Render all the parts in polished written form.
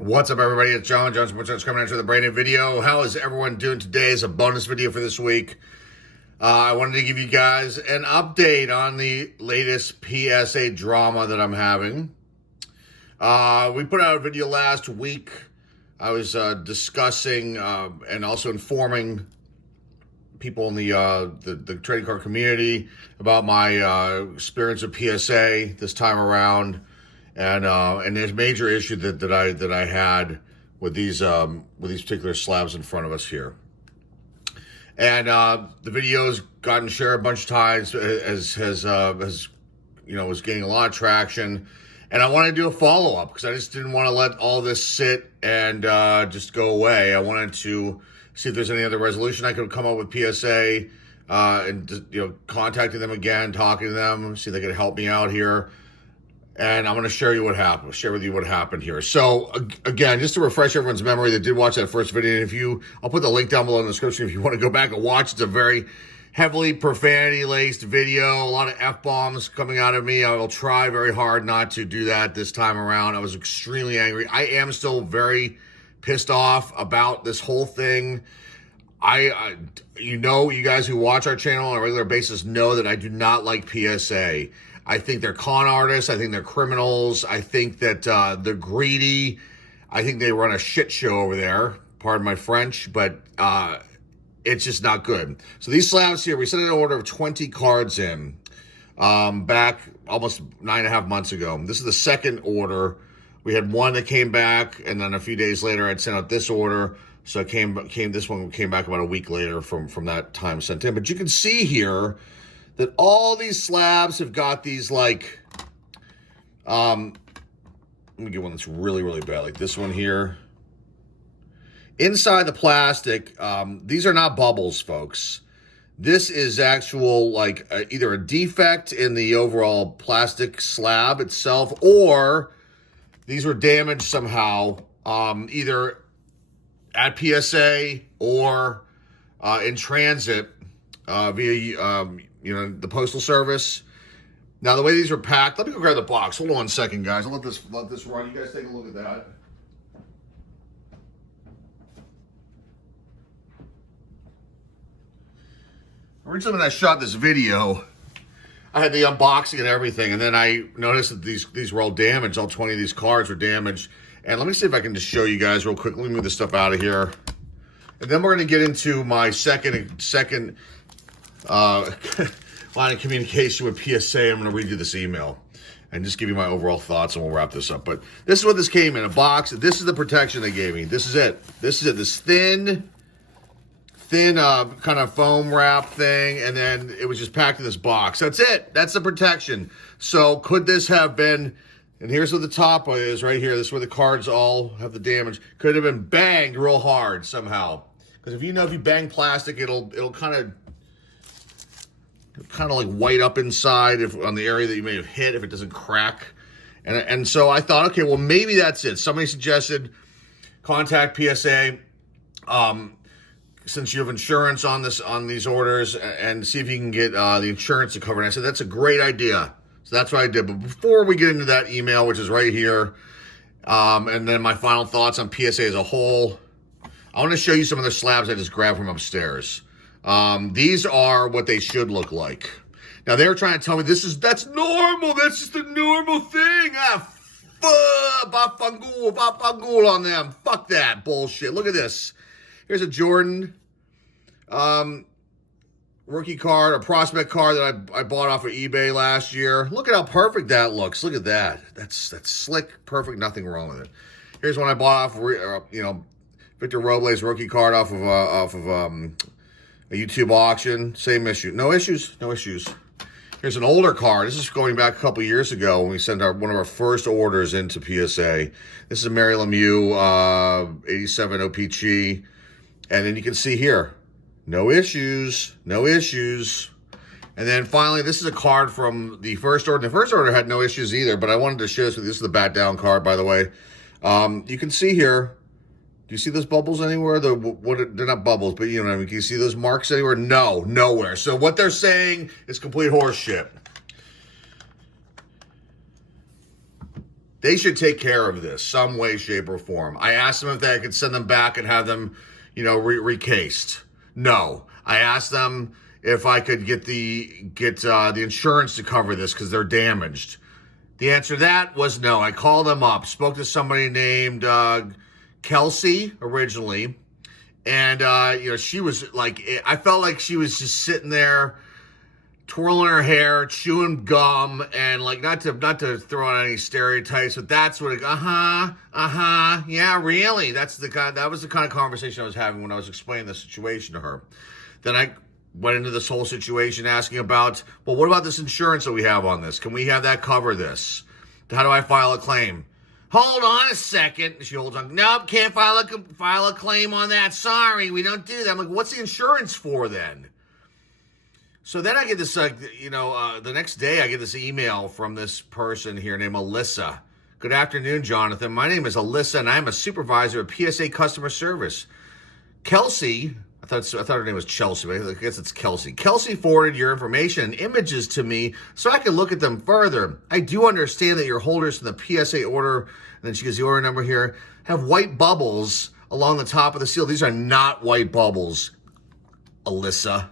What's up, everybody? It's John Johnson coming out with a brand new video. How is everyone doing today? Is a bonus video for this week. I wanted to give you guys an update on the latest PSA drama that I'm having. We put out a video last week. I was discussing and also informing people in the trading card community about my experience with PSA this time around. And there's a major issue that I had with these particular slabs in front of us here. And the video's gotten shared a bunch of times, as was gaining a lot of traction. And I want to do a follow-up because I just didn't want to let all this sit and just go away. I wanted to see if there's any other resolution I could come up with PSA, and contacting them again, talking to them, see if they could help me out here. And I'm going to share with you what happened here. So again, just to refresh everyone's memory that did watch that first video, and I'll put the link down below in the description if you want to go back and watch. It's a very heavily profanity-laced video, a lot of F-bombs coming out of me. I will try very hard not to do that this time around. I was extremely angry. I am still very pissed off about this whole thing. You guys who watch our channel on a regular basis know that I do not like PSA. I think they're con artists. I think they're criminals. I think that they're greedy. I think they run a shit show over there. Pardon my French, but it's just not good. So these slabs here, we sent an order of 20 cards in back almost 9.5 months ago. This is the second order. We had one that came back, and then a few days later, I'd sent out this order. So this one came back about a week later from that time sent in. But you can see here that all these slabs have got these, like, let me get one that's really, really bad, like this one here. Inside the plastic, these are not bubbles, folks. This is actual, like, either a defect in the overall plastic slab itself, or these were damaged somehow, either at PSA or in transit via the postal service. Now, the way these are packed, let me go grab the box. Hold on 1 second, guys. I'll let this run. You guys take a look at that. Originally, when I shot this video, I had the unboxing and everything, and then I noticed that these were all damaged. All 20 of these cards were damaged. And let me see if I can just show you guys real quick. Let me move this stuff out of here. And then we're going to get into my second line of communication with PSA. I'm going to read you this email and just give you my overall thoughts, and we'll wrap this up. But this is what this came in, a box. This is the protection they gave me. This is it. This thin kind of foam wrap thing, and then it was just packed in this box. That's it. That's the protection. So could this have been, and here's what the top is right here. This is where the cards all have the damage. Could have been banged real hard somehow. Because if you bang plastic, it'll kind of like white up inside on the area that you may have hit if it doesn't crack. And so I thought, okay, well, maybe that's it. Somebody suggested contact PSA since you have insurance on these orders, and see if you can get the insurance to cover it. And I said, that's a great idea. So that's what I did. But before we get into that email, which is right here, and then my final thoughts on PSA as a whole, I want to show you some of the slabs I just grabbed from upstairs. These are what they should look like. Now, they were trying to tell me that's normal. That's just a normal thing. Bafangul on them. Fuck that bullshit. Look at this. Here's a Jordan rookie card, a prospect card that I bought off of eBay last year. Look at how perfect that looks. Look at that. That's slick, perfect, nothing wrong with it. Here's one I bought off, Victor Robles rookie card off of a YouTube auction. Same issue. No issues. Here's an older card. This is going back a couple years ago when we sent one of our first orders into PSA. This is a Mary Lemieux 87 OPG. And then you can see here, no issues. And then finally, this is a card from the first order. The first order had no issues either, but I wanted to show this with you. This is the bat down card, by the way. You can see here, do you see those bubbles anywhere? They're not bubbles, but you know what I mean. Can you see those marks anywhere? No, nowhere. So what they're saying is complete horse shit. They should take care of this some way, shape, or form. I asked them if they could send them back and have them, recased. No. I asked them if I could get the insurance to cover this because they're damaged. The answer to that was no. I called them up, spoke to somebody named Kelsey originally, and she was like, I felt like she was just sitting there twirling her hair, chewing gum, and like not to throw out any stereotypes, but that's what yeah, really. That was the kind of conversation I was having when I was explaining the situation to her. Then I went into this whole situation asking about, well, what about this insurance that we have on this? Can we have that cover this? How do I file a claim? Hold on a second. She holds on. Nope, can't file a claim on that. Sorry, we don't do that. I'm like, what's the insurance for then? So then I get this, the next day I get this email from this person here named Alyssa. Good afternoon, Jonathan. My name is Alyssa, and I'm a supervisor at PSA Customer Service. Kelsey, I thought her name was Chelsea, but I guess it's Kelsey. Kelsey forwarded your information and images to me so I can look at them further. I do understand that your holders from the PSA order, and then she gives the order number here, have white bubbles along the top of the seal. These are not white bubbles, Alyssa.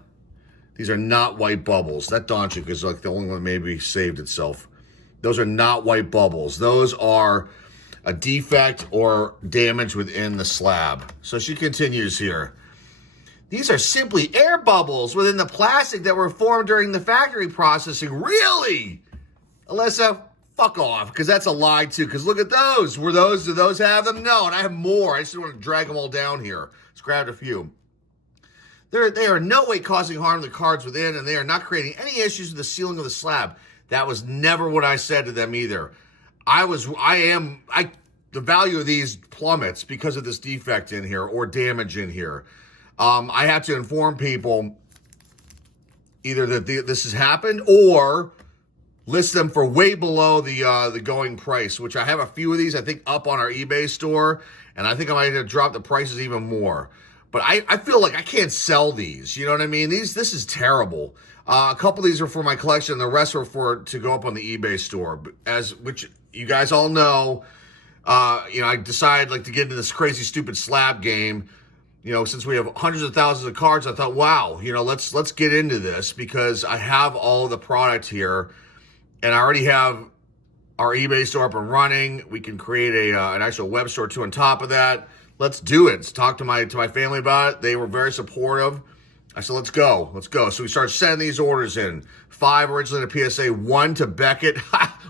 These are not white bubbles. That Donchik is like the only one that maybe saved itself. Those are not white bubbles. Those are a defect or damage within the slab. So she continues here. These are simply air bubbles within the plastic that were formed during the factory processing. Really? Alyssa, fuck off, because that's a lie too. Because look at those. Do those have them? No, and I have more. I just want to drag them all down here. Let's grab a few. They are in no way causing harm to the cards within, and they are not creating any issues with the sealing of the slab. That was never what I said to them either. The value of these plummets because of this defect in here or damage in here. I have to inform people either that this has happened or list them for way below the going price, which I have a few of these, I think, up on our eBay store, and I think I might have dropped the prices even more. But I feel like I can't sell these. You know what I mean? This is terrible. A couple of these are for my collection. The rest are to go up on the eBay store. Which you guys all know, I decided to get into this crazy, stupid slab game. Since we have hundreds of thousands of cards, I thought, wow, let's get into this because I have all the product here, and I already have our eBay store up and running. We can create an actual web store too on top of that. Let's do it. Let's talk to my family about it. They were very supportive. I said, let's go. So we started sending these orders in. 5 originally to PSA, 1 to Beckett.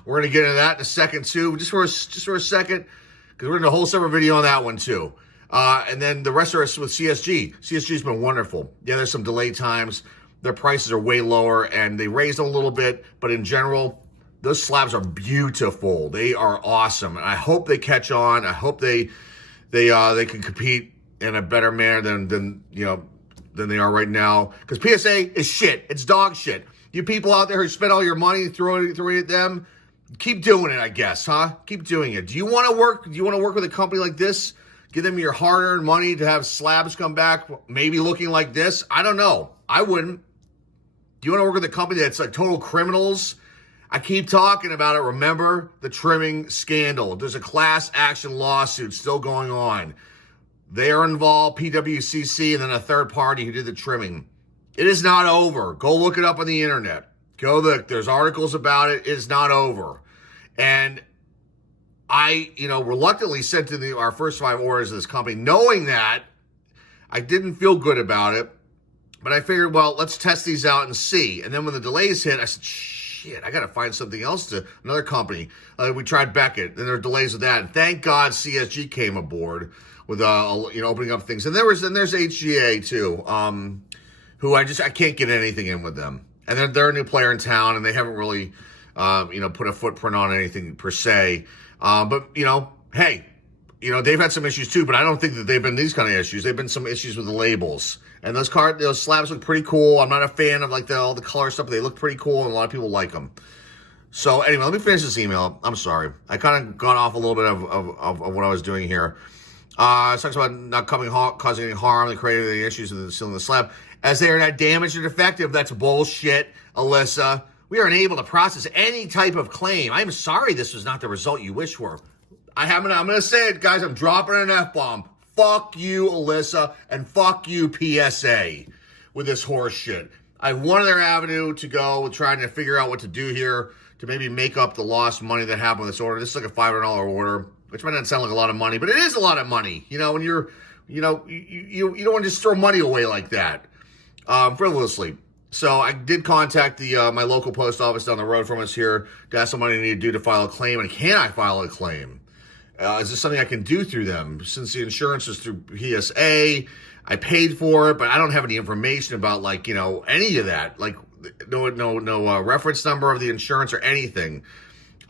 We're going to get into that in a second too, just for a second, because we're going to do a whole separate video on that one too. And then the rest are with CSG. CSG's been wonderful. Yeah, there's some delay times. Their prices are way lower, and they raised them a little bit, but in general, those slabs are beautiful. They are awesome, and I hope they catch on. I hope they can compete in a better manner than they are right now. Because PSA is shit. It's dog shit. You people out there who spend all your money throwing it at them, keep doing it, I guess, huh? Keep doing it. Do you want to work with a company like this? Give them your hard-earned money to have slabs come back, maybe looking like this? I don't know. I wouldn't. Do you want to work with a company that's like total criminals? I keep talking about it. Remember the trimming scandal. There's a class action lawsuit still going on. They are involved, PWCC, and then a third party who did the trimming. It is not over. Go look it up on the internet. Go look. There's articles about it. It is not over. And I, reluctantly sent in our first 5 orders to this company, knowing that I didn't feel good about it. But I figured, well, let's test these out and see. And then when the delays hit, I said, shit, I got to find something else another company. We tried Beckett, and there were delays with that. And thank God CSG came aboard with, opening up things. And there's HGA too, who I can't get anything in with them. And they're a new player in town, and they haven't really, put a footprint on anything per se. But hey, they've had some issues too, but I don't think that they've been these kind of issues. They've been some issues with the labels. And those slabs look pretty cool. I'm not a fan of all the color stuff, but they look pretty cool, and a lot of people like them. So anyway, let me finish this email. I'm sorry. I kind of got off a little bit of what I was doing here. It talks about not causing any harm, creating any issues with the sealing of the slab, as they are not damaged or defective. That's bullshit, Alyssa. We are unable to process any type of claim. I'm sorry this was not the result you wish for. I'm gonna say it, guys. I'm dropping an F-bomb. Fuck you, Alyssa, and fuck you, PSA, with this horse shit. I have one other avenue to go with trying to figure out what to do here to maybe make up the lost money that happened with this order. This is like a $500 order, which might not sound like a lot of money, but it is a lot of money. You know, when you don't want to just throw money away like that, frivolously. So I did contact my local post office down the road from us here to ask them what I need to do to file a claim, and can I file a claim? Is this something I can do through them? Since the insurance is through PSA, I paid for it, but I don't have any information about, like, you know, any of that. Like, no reference number of the insurance or anything.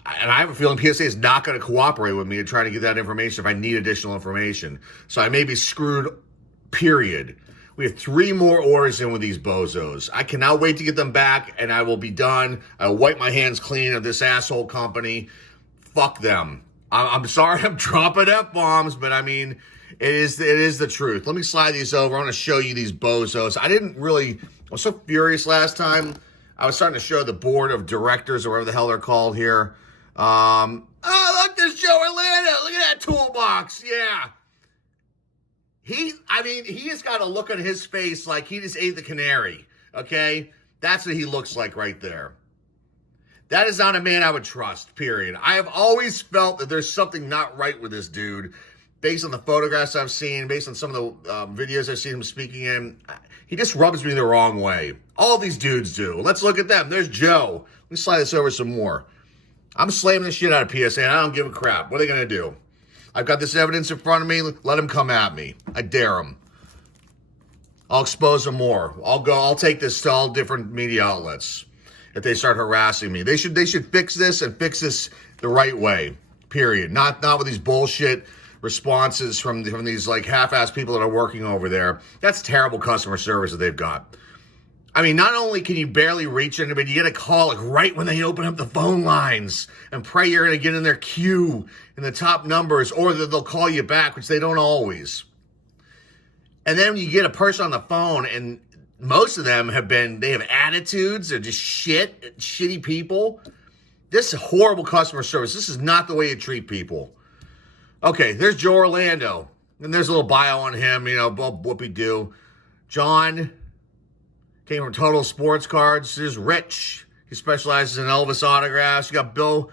And I have a feeling PSA is not going to cooperate with me in trying to get that information if I need additional information. So I may be screwed, period. We have 3 more orders in with these bozos. I cannot wait to get them back, and I will be done. I will wipe my hands clean of this asshole company. Fuck them. I'm sorry I'm dropping F-bombs, but I mean, it is the truth. Let me slide these over. I want to show you these bozos. I was so furious last time. I was starting to show the board of directors, or whatever the hell they're called here. Oh, look, there's Joe Orlando. Look at that toolbox. Yeah. He has got a look on his face like he just ate the canary, okay? That's what he looks like right there. That is not a man I would trust, period. I have always felt that there's something not right with this dude, based on the photographs I've seen, based on some of the videos I've seen him speaking in. He just rubs me the wrong way. All these dudes do. Let's look at them. There's Joe. Let me slide this over some more. I'm slamming the shit out of PSA, and I don't give a crap. What are they going to do? I've got this evidence in front of me. Let them come at me. I dare them. I'll expose them more. I'll take this to all different media outlets if they start harassing me. They should fix this, and fix this the right way. Period. Not with these bullshit responses from these like half-assed people that are working over there. That's terrible customer service that they've got. I mean, not only can you barely reach anybody, you get a call like right when they open up the phone lines and pray you're going to get in their queue in the top numbers, or that they'll call you back, which they don't always. And then you get a person on the phone, and most of them have attitudes. They're just shitty people. This is horrible customer service. This is not the way you treat people. Okay, there's Joe Orlando. And there's a little bio on him, you know, whoopie-doo. John came from Total Sports Cards. There's Rich. He specializes in Elvis autographs. You got Bill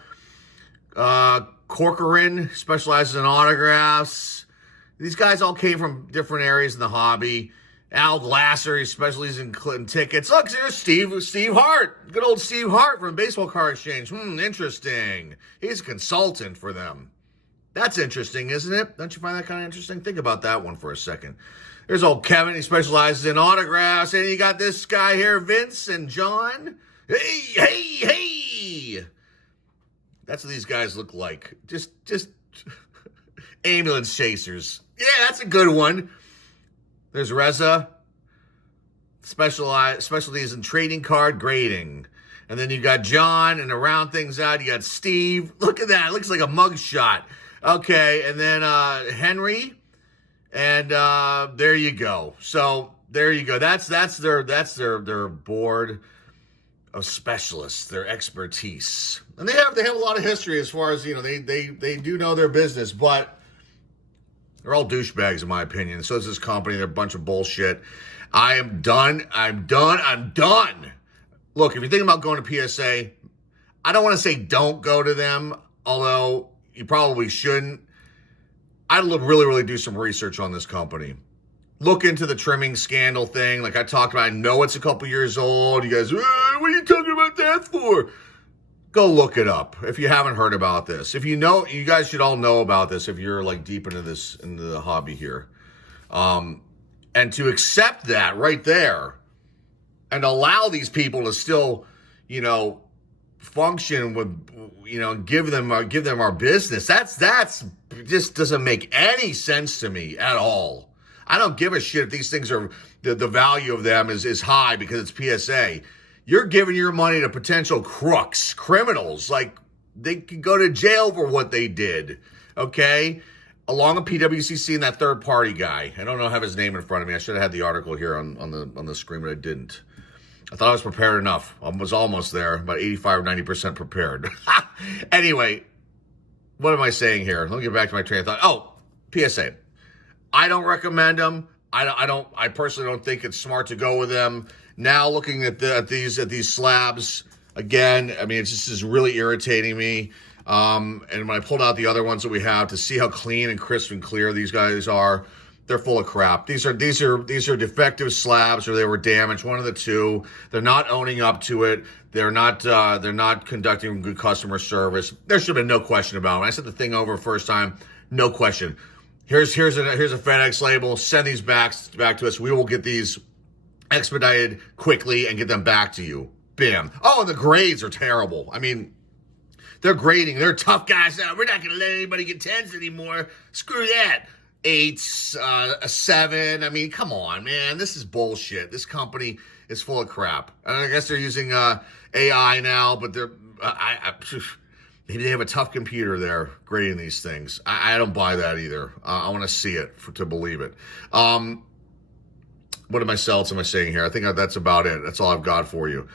Corcoran, specializes in autographs. These guys all came from different areas in the hobby. Al Glasser, he specializes in Clinton tickets. Look, there's Steve Hart. Good old Steve Hart from Baseball Card Exchange. Interesting. He's a consultant for them. That's interesting, isn't it? Don't you find that kind of interesting? Think about that one for a second. There's old Kevin. He specializes in autographs. And you got this guy here, Vince and John. Hey. That's what these guys look like. Just ambulance chasers. Yeah, that's a good one. There's Reza. Specialties in trading card grading. And then you got John, and to round things out, you got Steve. Look at that. It looks like a mugshot. Okay, and then Henry. And there you go. So there you go. That's their board of specialists, their expertise. And they have a lot of history as far as, you know, they do know their business, but they're all douchebags in my opinion. So is this company. They're a bunch of bullshit. I am done. I'm done. Look, if you're thinking about going to PSA, I don't want to say don't go to them, although you probably shouldn't. I'd really do some research on this company. Look into the trimming scandal thing like I talked about. I know it's a couple years old. You guys, what are you talking about that for? Go look it up if you haven't heard about this. If you know, you guys should all know about this if you're like deep into the hobby here. And to accept that right there and allow these people to still, you know, function with, you know, give them our business. That's just doesn't make any sense to me at all. I don't give a shit if these things are the value of them is high because it's PSA. You're giving your money to potential crooks, criminals. Like, they could go to jail for what they did. Okay, along with PWCC and that third party guy. I don't have his name in front of me. I should have had the article here on the screen, but I didn't. I thought I was prepared enough. I was almost there, about 85 or 90% prepared. Anyway, what am I saying here? Let me get back to my train of thought. Oh, PSA. I don't recommend them. I personally don't think it's smart to go with them. Now looking at these slabs again, I mean, it just is really irritating me. And when I pulled out the other ones that we have to see how clean and crisp and clear these guys are, they're full of crap. These are defective slabs, or they were damaged, one of the two. They're not owning up to it. They're not conducting good customer service. There should have been no question about it. When I sent the thing over first time, no question. Here's a FedEx label. Send these back to us. We will get these expedited quickly and get them back to you. Bam. Oh, and the grades are terrible. I mean, they're grading. They're tough guys. We're not going to let anybody get 10s anymore. Screw that. 8s, a 7. I mean, come on, man. This is bullshit. This company is full of crap. And I guess they're using AI now, but they're maybe they have a tough computer there grading these things. I don't buy that either. I want to see it to believe it. What else am I saying here? I think that's about it. That's all I've got for you.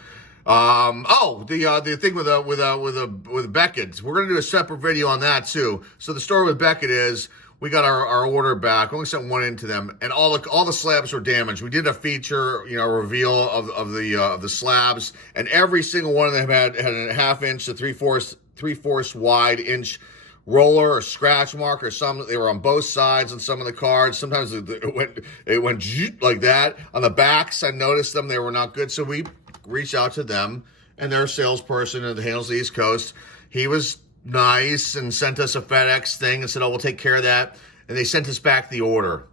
The thing with Beckett. We're gonna do a separate video on that too. So the story with Beckett is we got our order back. We only sent one into them, and all the slabs were damaged. We did a feature, reveal of the slabs, and every single one of them had a 1/2 inch to 3/4 wide inch roller or scratch mark, or some they were on both sides on some of the cards. Sometimes it went like that. On the backs, I noticed them; they were not good. So we reached out to them, and their salesperson that handles the East Coast, he was nice and sent us a FedEx thing and said, "Oh, we'll take care of that." And they sent us back the order,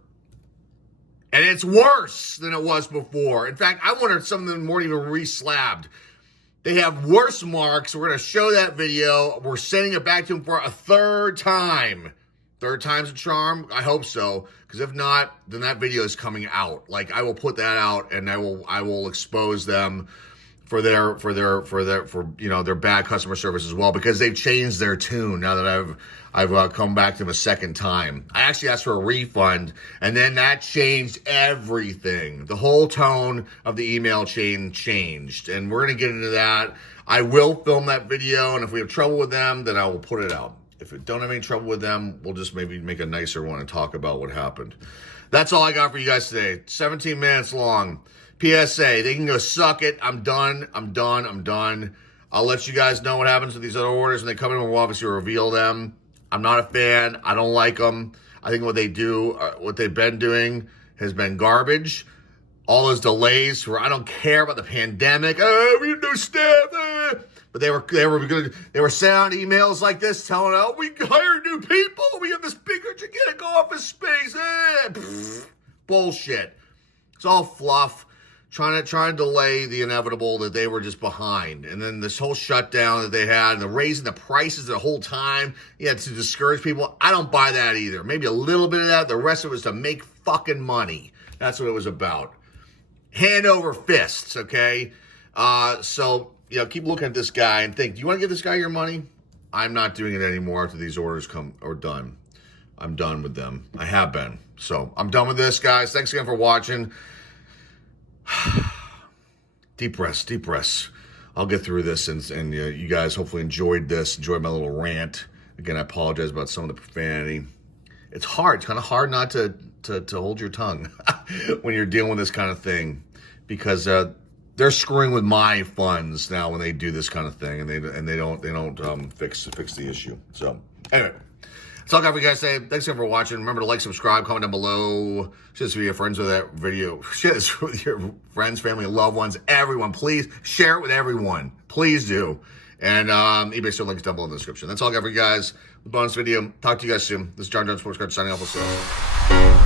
and it's worse than it was before. In fact, I wondered some of them weren't even re-slabbed. They have worse marks. We're going to show that video. We're sending it back to them for a 3rd time. 3rd time's a charm. I hope so, because if not, then that video is coming out. Like, I will put that out, and I will expose them for their bad customer service as well, because they've changed their tune now that I've come back to them a 2nd time. I actually asked for a refund, and then that changed everything. The whole tone of the email chain changed, and we're going to get into that. I will film that video, and if we have trouble with them, then I will put it out. If we don't have any trouble with them, we'll just maybe make a nicer one and talk about what happened. That's all I got for you guys today. 17 minutes long. PSA, they can go suck it. I'm done. I'll let you guys know what happens with these other orders when they come in. We'll obviously reveal them. I'm not a fan. I don't like them. I think what they do, what they've been doing has been garbage. All those delays for, I don't care about the pandemic. We have no staff. But they were good. They were sending out emails like this telling, "Oh, we hired new people. We have this bigger gigantic office space." Bullshit. It's all fluff. Trying to delay the inevitable that they were just behind. And then this whole shutdown that they had, and the raising the prices the whole time, to discourage people. I don't buy that either. Maybe a little bit of that. The rest of it was to make fucking money. That's what it was about. Hand over fists, okay? So, keep looking at this guy and think, do you want to give this guy your money? I'm not doing it anymore after these orders are done. I'm done with them. I have been. So, I'm done with this, guys. Thanks again for watching. Deep breaths. I'll get through this, and you guys hopefully enjoyed my little rant. Again, I apologize about some of the profanity. It's hard. It's kind of hard not to hold your tongue when you're dealing with this kind of thing, because they're screwing with my funds now when they do this kind of thing, and they don't fix the issue. So anyway. That's all I got for you guys today. Thanks again for watching. Remember to like, subscribe, comment down below. Share this with your friends with that video. Share this with your friends, family, loved ones, everyone. Please share it with everyone. Please do. And eBay store links down below in the description. That's all I got for you guys. The bonus video. Talk to you guys soon. This is John Jones Sports Card signing off. We'll see you.